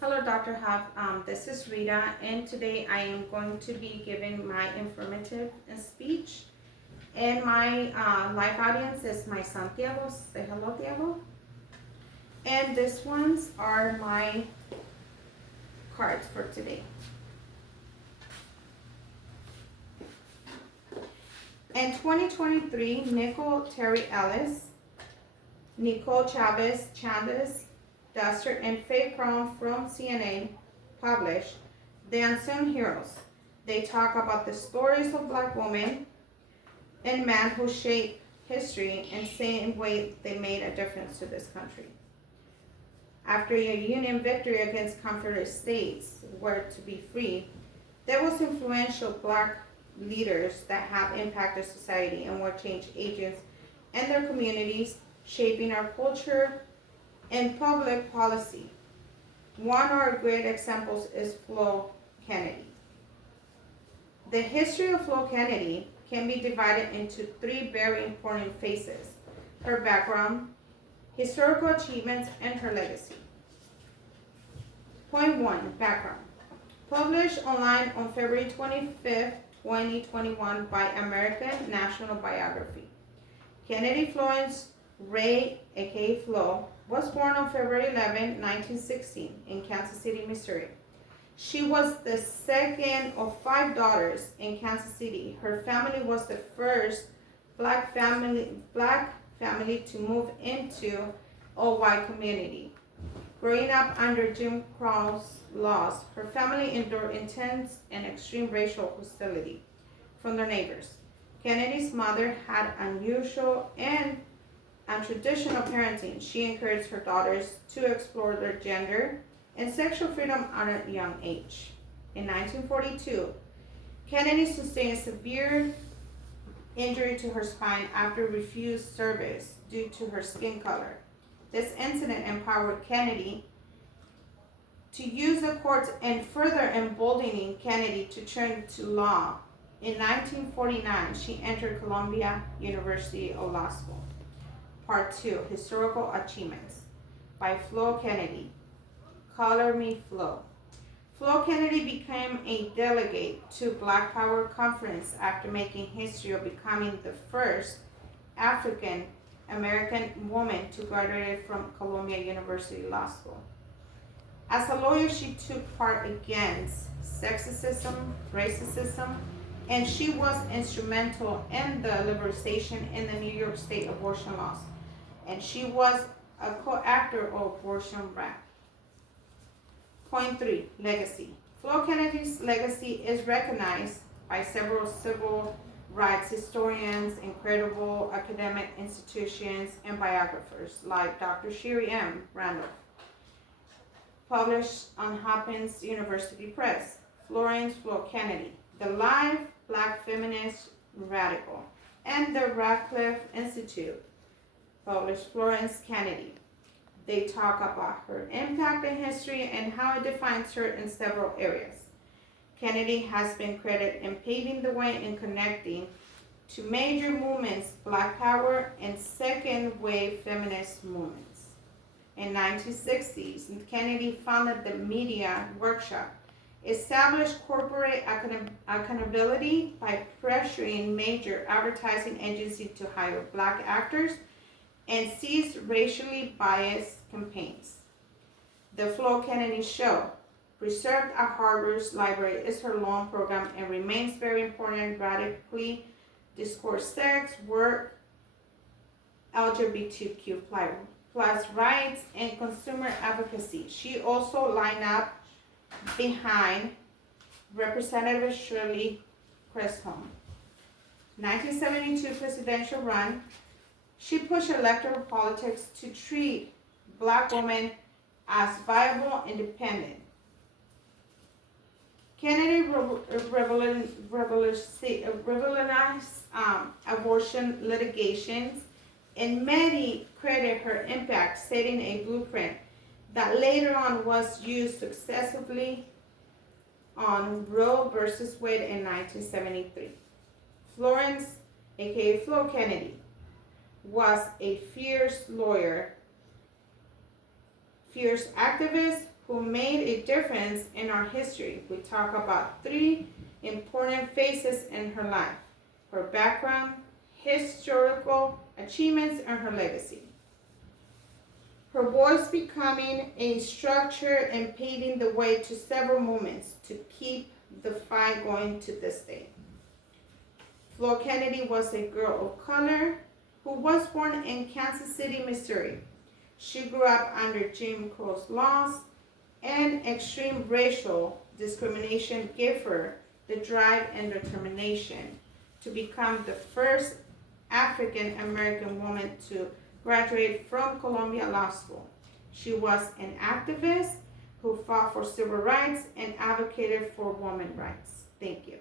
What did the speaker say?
Hello, Dr. Huff. This is Rita, and today I am going to be giving my informative speech. And my live audience is my son Tiago. Say hello, Tiago. And these ones are my cards for today. In 2023, Nicole Terry Ellis, Nicole Chavez Chavez Duster, and Faye Crown from CNN published The Unsung Heroes. They talk about the stories of Black women and men who shaped history and same way they made a difference to this country. After a Union victory against Confederate states were to be free, there was influential Black leaders that have impacted society and were change agents in their communities, shaping our culture and public policy. One of our great examples is Flo Kennedy. The history of Flo Kennedy can be divided into three very important phases: her background, historical achievements, and her legacy. Point 1, background. Published online on February 25th, 2021 by American National Biography. Kennedy Florence Ray, aka Flo, was born on February 11, 1916 in Kansas City, Missouri. She was the second of 5 daughters in Kansas City. Her family was the first black family to move into a white community. Growing up under Jim Crow's laws, her family endured intense and extreme racial hostility from their neighbors. Kennedy's mother had unusual and untraditional parenting. She encouraged her daughters to explore their gender and sexual freedom at a young age. In 1942, Kennedy sustained a severe injury to her spine after refused service due to her skin color. This incident empowered Kennedy to use the courts and further emboldening Kennedy to turn to law. In 1949, she entered Columbia University Law School. Part 2, Historical Achievements by Flo Kennedy. Color Me Flo. Flo Kennedy became a delegate to Black Power Conference after making history of becoming the first African American woman to graduate from Columbia University Law School. As a lawyer, she took part against sexism, racism, and she was instrumental in the liberalization in the New York State abortion laws. And she was a co-actor of Abortion Rap. Point 3, legacy. Flo Kennedy's legacy is recognized by several civil rights historians, incredible academic institutions, and biographers like Dr. Sherry M. Randolph. Published on Hopkins University Press. Florence Flo Kennedy, The Life Black Feminist Radical, and the Radcliffe Institute. Published Florence Kennedy. They talk about her impact in history and how it defines her in several areas. Kennedy has been credited in paving the way in connecting to major movements, Black Power and second wave feminist movements. In 1960s, Kennedy founded the Media Workshop, established corporate accountability by pressuring major advertising agencies to hire Black actors, and ceased racially biased campaigns. The Flo Kennedy Show, preserved at Harvard's library, is her long program and remains very important. Radically discourse sex, work, LGBTQ plus rights, and consumer advocacy. She also lined up behind Representative Shirley Chisholm. 1972 presidential run. She pushed electoral politics to treat Black women as viable independent. Kennedy revolutionized abortion litigations, and many credit her impact, setting a blueprint that later on was used successively on Roe versus Wade in 1973. Florence, aka Flo Kennedy, was a fierce lawyer, fierce activist who made a difference in our history. We talk about three important phases in her life: her background, historical achievements, and her legacy. Her voice becoming a structure and paving the way to several movements to keep the fight going to this day. Flo Kennedy was a girl of color who was born in Kansas City, Missouri. She grew up under Jim Crow's laws, and extreme racial discrimination gave her the drive and determination to become the first African American woman to graduate from Columbia Law School. She was an activist who fought for civil rights and advocated for women's rights. Thank you.